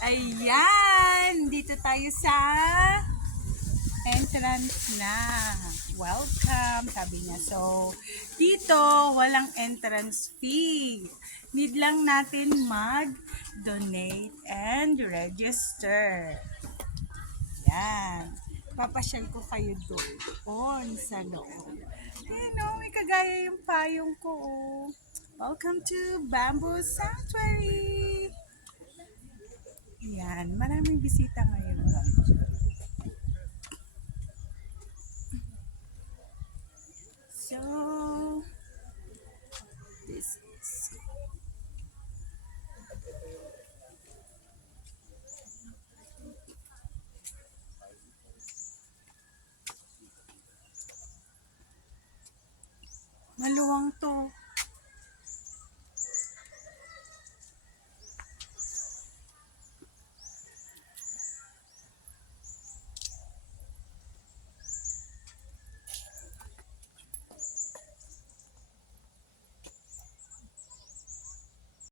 Ayan! Dito tayo sa entrance na. Welcome, sabi niya. So, dito, walang entrance fee. Need lang natin mag-donate and register. Yan. Papasyal ko kayo doon sa loob. Ayan o, may kagaya yung payong ko. Oh. Welcome to Bamboo Sanctuary. Yan, maraming bisita ngayon. So, this is maluwang